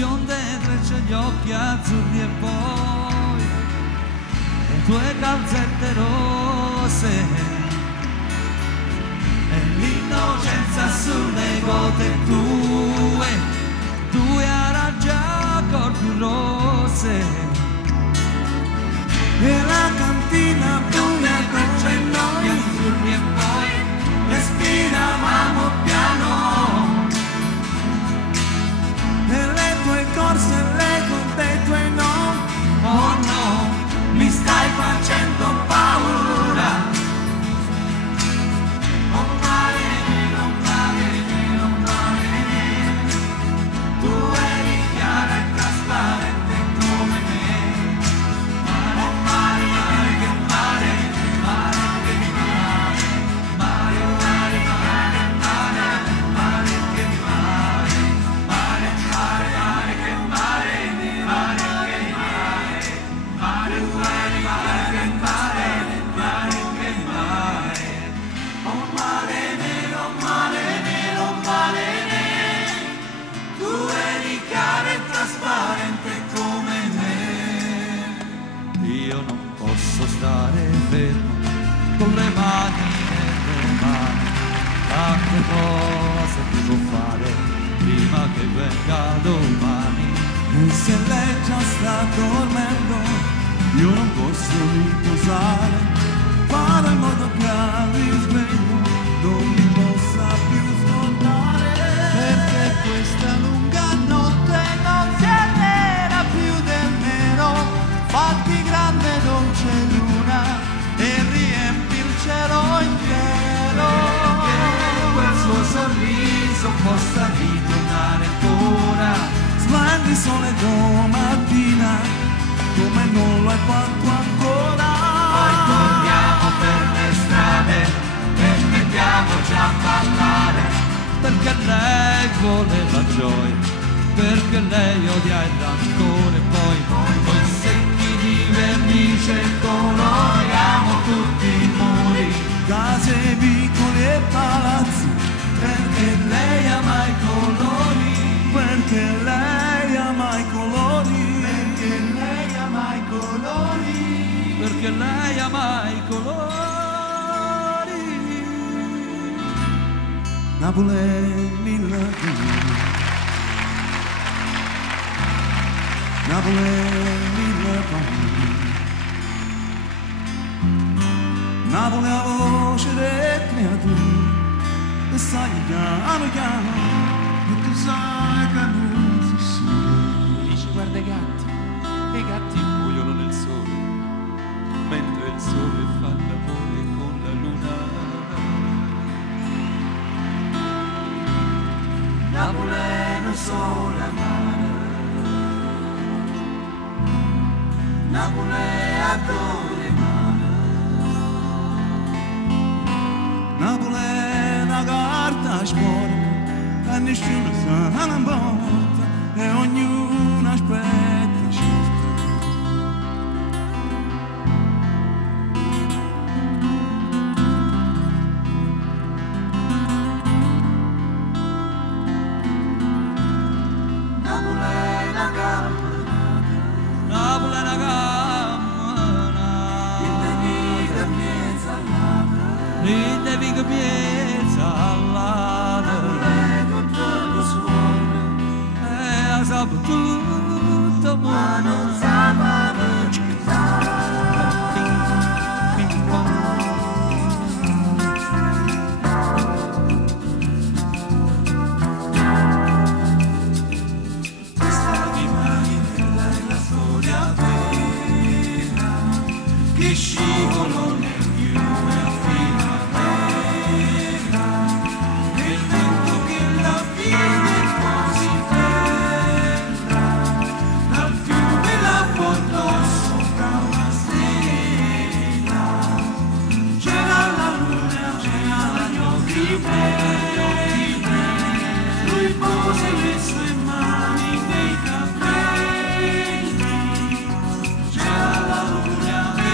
bionde trecce, gli occhi azzurri e poi le tue calzette rosse e l'innocenza sulle gote tue arancia ancor più rosse e la cantina buia trecce, gli occhi azzurri e poi respiravamo piano e le tue corse, l'eco dei tuoi no, oh no, mi stai facendo paura. Oh mare, oh mare, oh mare, tu eri chiara e trasparente come me. Oh mare, mare, che mare, mare, che mare, mare, mare, mare, mare, mare, che mare, mare, mare, mare, che mare, mare, che mare, mare, mare, mare, che mare, mare, che mare. Oh mare nero, mare nero, mare nero, tu eri chiara e trasparente come me. Io non posso stare fermo con le mani nelle mani, tante cose devo fare prima che venga domani. E se lei già sta dormendo, io non posso riposare, fare in modo che al risveglio non mi possa più scordare, perché questa lunga notte non si avvera più del nero. Fatti grande dolce luna e riempi il cielo intero, che quel suo sorriso possa ritornare ancora. Splendi sole domattina come non l'hai fatto ancora. Poi torniamo per le strade e mettiamoci a ballare, perché lei vuole la gioia, perché lei odia il rancore. Poi coi secchi di vernice coloriamo tutti i muri, case, vicoli e palazzi, perché lei ama i colori, perché lei ama i colori, perché lei ama i colori, perché lei ama i colori. Napoli è mille colori, Napoli è mille colori, Napoli è la voce delle creature, e sai piano piano, e tu sai che non si sente. Dice guarda i gatti muoiono nel sole, mentre il sole fa l'amore con la luna. Napoli non sole amare, Napoli adore mare, Napoli è una carta sporca e nessuno sa non porta e ognuno aspetta certo. Tutto ma non sapeva questa rimane nella storia vera che scivolo nel fiume fino a terra, e il vento che la viene così lui pose le sue mani nei capelli, c'era la luna e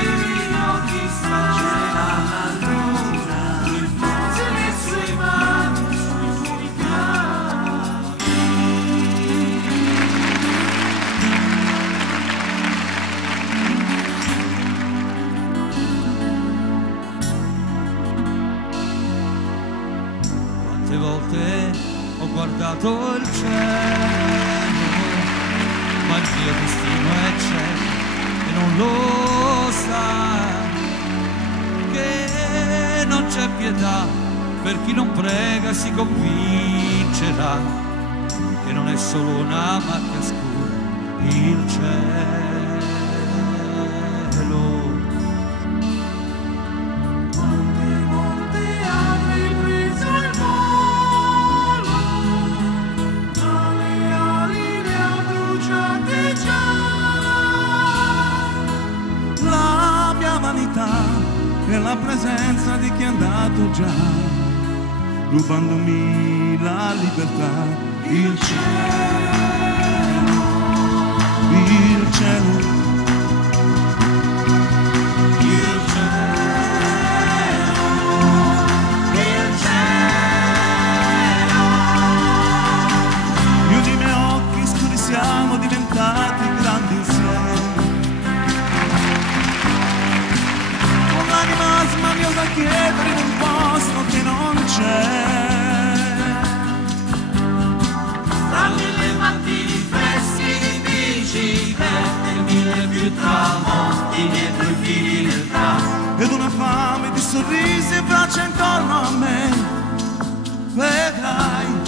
trovato il cielo, ma il mio destino è cieco e non lo sa, che non c'è pietà per chi non prega, si convincerà che non è solo una macchia scura il cielo. Molti anni preso il volo, ma le ali le ha bruciate già. La mia vanità è la presenza di chi è andato già, rubandomi la libertà. Il cielo, il cielo, il cielo, il cielo. Io e i miei occhi scuri siamo diventati grandi insieme, con l'anima smaniosa a chiedere in un posto che non c'è. Tramonti dietro i fili del tram, ed una fame di sorrisi e braccia intorno a me, vedrai.